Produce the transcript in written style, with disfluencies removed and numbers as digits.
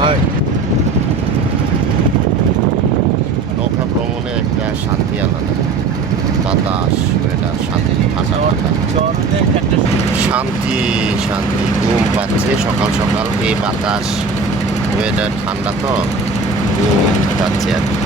হয়। নৌকা ভ্রমণে একটা শান্তি আলাদা, বাতাস, ওয়েদার শান্তি, ঠান্ডা ঠান্ডা, শান্তি শান্তি। ঘুম পাচ্ছে সকাল সকাল, এই বাতাস, ওয়েদার ঠান্ডা তো ঘুম পাচ্ছে আর কি।